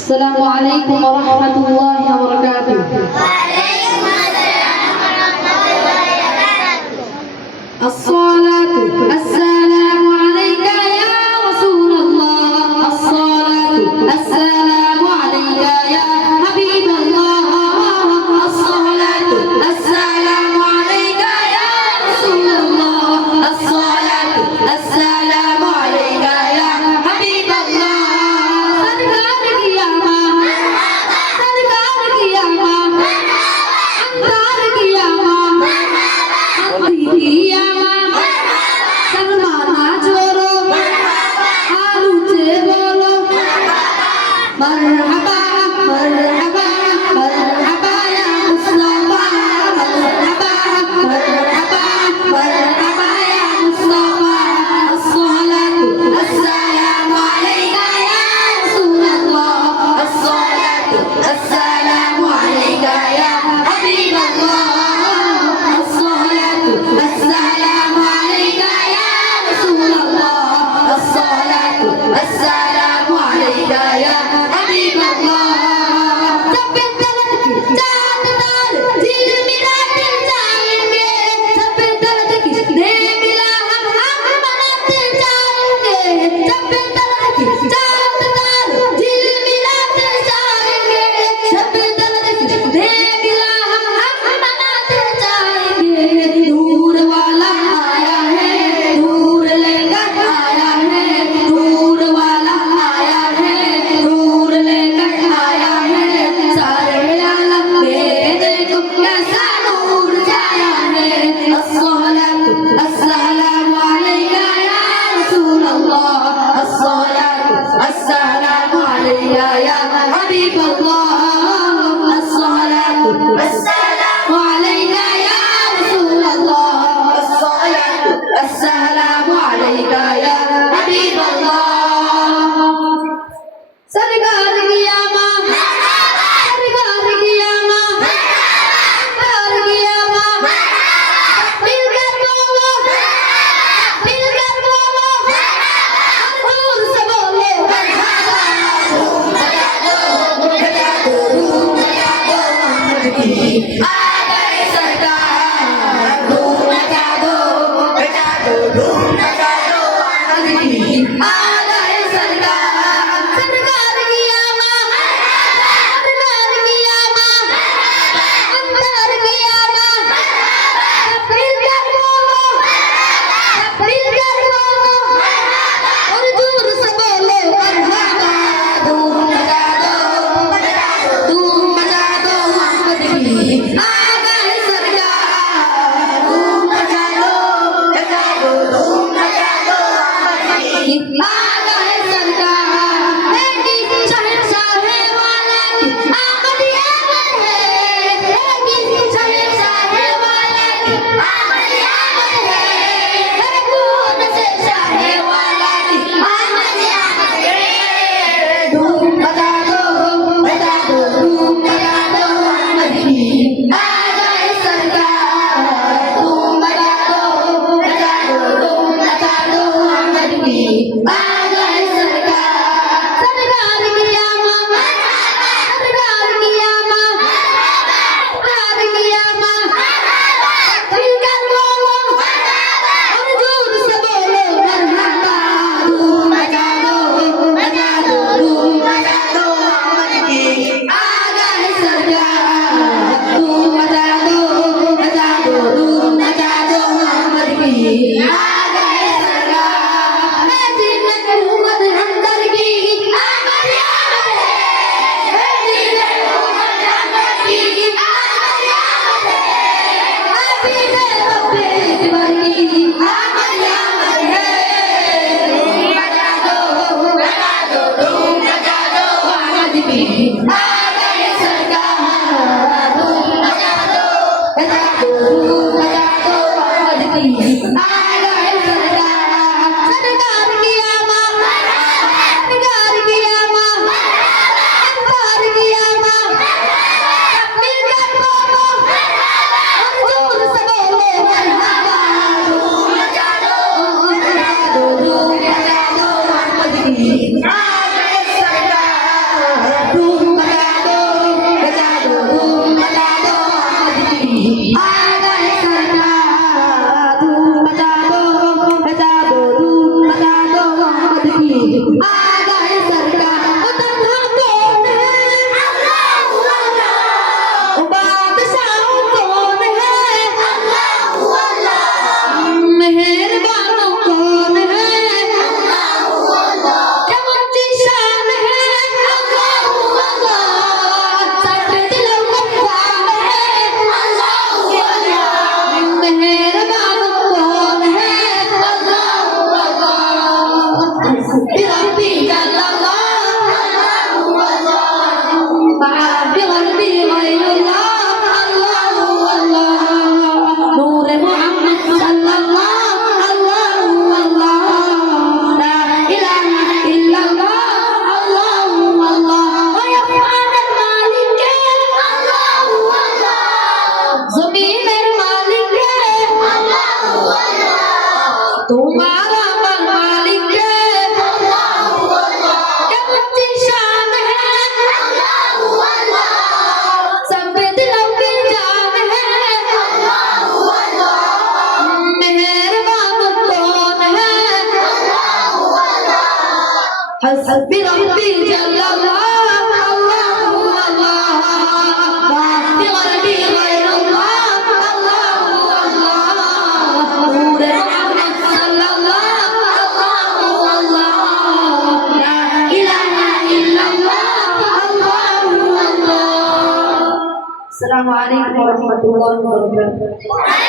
السلام عليكم ورحمة الله وبركاته. الصلاة السلام عليك يا رسول الله، الصلاة السلام عليك يا حبيب الله، الصلاة السلام عليك يا رسول الله، الصلاة السلام عليك يا حبيب الله. सरकार की आमा, सरकार की आमा, अंकार की आमा, अंधी की आमा, सलमाना जोरो, आलू से बोलो, मरहबा मरहबा मरहबा या मुस्तफा, मरहबा मरहबा मरहबा या मुस्तफा, अस्सलातु अस्सलामु अलैका या रसूल अल्लाह, अस्सलातु अस्सलामु अलैका या हबीब अल्लाह, अस्सलातु अस्सलामु अलैका या रसूल अल्लाह, अस्सलातु अस्सलामु अलैका या हबीब अल्लाह. सब दर्द की चांद तार दिल मिलाते जाएंगे, सब दर्द की दे मिला हम मनाते जाएंगे, सब दर्द की चांद तार दिल मिलाते जाएंगे, सब दर्द की दे मिला हम मनाते जाएंगे. दूर वाला आया है, दूर लेकर आया है, दूर वाला आया है, दूर लेकर आया है. सारे आलम में देखो कैसा नूर छाया है. अस्सलातु अस्सलामु अलैका या रसूल अल्लाह, अस्सलातु अस्सलामु अलैका या हबीब अल्लाह, अस्सलातु अस्सलामु अलैका या रसूल अल्लाह, अस्सलातु अस्सलामु अलैका या हबीब अल्लाह. सरकार की आमा, सरकार की आमा, सरकार की आमा, मिलकर बोलो, मिलकर बोलो, दूर से बोलो मरहबा. आ गए सरकार, धूम मचा दो, मचा दो, धूम मचा दो. आ गए सरकार, सरकार की आमा, सरकार की आमा, सरकार की आमा, मिलकर बोलो, मिलकर बोलो, और दूर से बोलो मरहबा. धूम मचा दो, धूम मचा दो मोहम्मद की. आ गए सरकार, धूम मचा दो, धूम मचा दो मोहम्मद की. आ गए सरकार, बेटी शहंशाह वाला की आमद ये आमद है, बेटी शहंशाह वाला की आमद ये आमद है, खून से शाह वाला की आमद ये आमद है. धूम मचा दो, धूम मचा दो मोहम्मद की. आ गए सरकार, धूम मचा दो, धूम मचा दो मोहम्मद की. आ गए सरकार, सरकार की आमा, सरकार की आमा, सरकार की आमा, मिलकर बोलो, और जोर से बोलो मरहबा. धूम मचा दो, धूम मचा दो मोहम्मद की. आ गए सरकार, धूम मचा दो, धूम मचा दो मोहम्मद की. आ गए सरकार, दीन हुकूमत हमदर की आमद ये आमद है, दीन हुकूमत हमदर की आमद ये आमद है, हबीब रब्बे दिवर की आमद ये आमद है. धूम मचा दो, धूम मचा दो मोहम्मद की. आ गए सरकार, धूम मचा दो, धूम मचा दो मोहम्मद की. आ गए सरकार, सरकार की आमा, सरकार की आमा, सरकार की आमा, मिलकर बोलो, और दूर से बोलो मरहबा. धूम मचा दो, धूम मचा दो मोहम्मद की. आ गए सरकार, حسبي ربي جل الله الله الله ما في قلبي غير الله الله الله نور محمد صلى الله الله الله لا إله إلا الله الله الله السلام عليكم ورحمة الله وبركاته